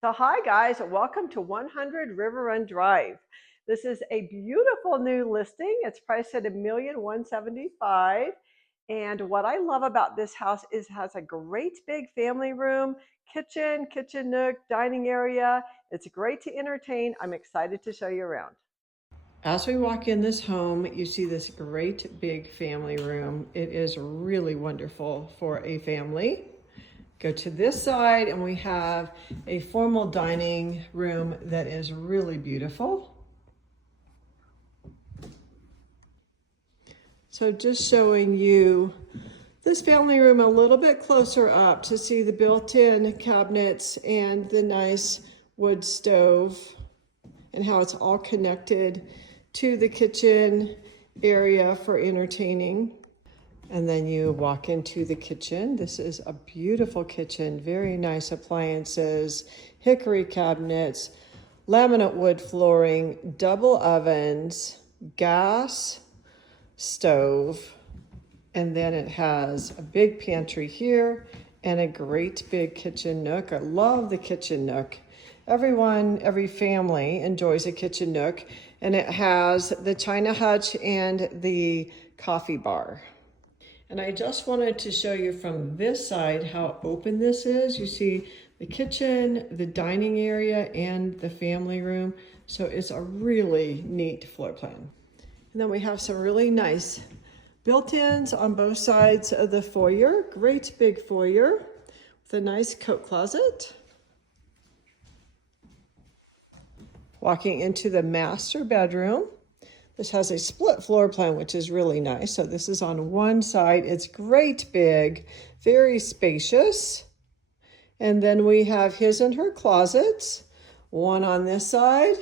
So hi guys, welcome to 100 River Run Drive. This is a beautiful new listing. It's priced at $1,175,000. And what I love about this house is it has a great big family room, kitchen nook, dining area. It's great to entertain. I'm excited to show you around. As we walk in this home, you see this great big family room. It is really wonderful for a family. Go to this side and we have a formal dining room that is really beautiful. So just showing you this family room a little bit closer up to see the built-in cabinets and the nice wood stove and how it's all connected to the kitchen area for entertaining. And then you walk into the kitchen. This is a beautiful kitchen, very nice appliances, hickory cabinets, laminate wood flooring, double ovens, gas stove, and then it has a big pantry here and a great big kitchen nook. I love the kitchen nook. Every family enjoys a kitchen nook, and it has the china hutch and the coffee bar. And I just wanted to show you from this side how open this is. You see the kitchen, the dining area, and the family room. So it's a really neat floor plan. And then we have some really nice built-ins on both sides of the foyer. Great big foyer with a nice coat closet. Walking into the master bedroom. This has a split floor plan, which is really nice. So this is on one side. It's great big, very spacious. And then we have his and her closets, one on this side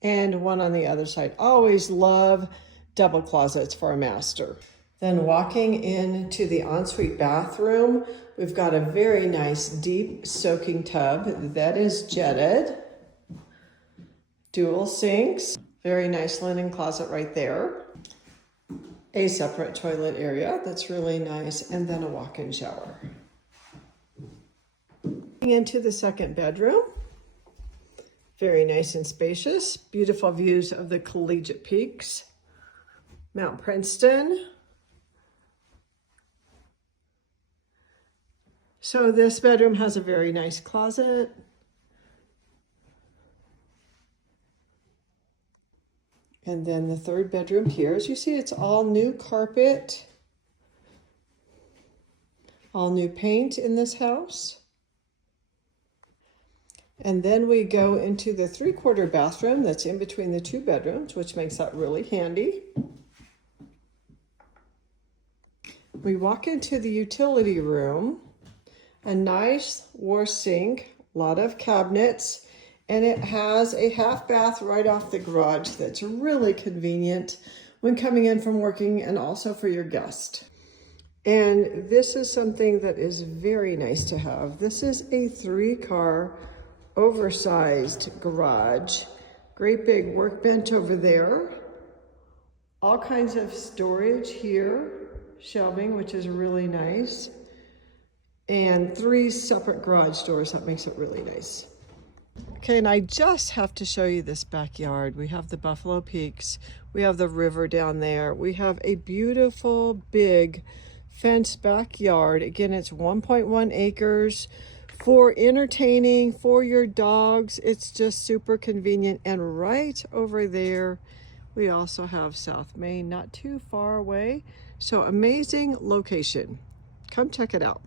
and one on the other side. Always love double closets for a master. Then walking into the ensuite bathroom, we've got a very nice deep soaking tub that is jetted. Dual sinks, very nice linen closet right there. A separate toilet area that's really nice, and then a walk-in shower. Into the second bedroom, very nice and spacious. Beautiful views of the Collegiate Peaks, Mount Princeton. So this bedroom has a very nice closet. And then the third bedroom here, as you see, it's all new carpet, all new paint in this house. And then we go into the 3/4 bathroom that's in between the two bedrooms, which makes that really handy. We walk into the utility room, a nice wash sink, a lot of cabinets, and it has a half bath right off the garage that's really convenient when coming in from working and also for your guest. And this is something that is very nice to have. This is a 3-car oversized garage. Great big workbench over there. All kinds of storage here, shelving, which is really nice. And 3 separate garage doors, that makes it really nice. Okay, and I just have to show you this backyard. We have the Buffalo Peaks. We have the river down there. We have a beautiful, big fenced backyard. Again, it's 1.1 acres for entertaining, for your dogs. It's just super convenient. And right over there, we also have South Main, not too far away. So amazing location. Come check it out.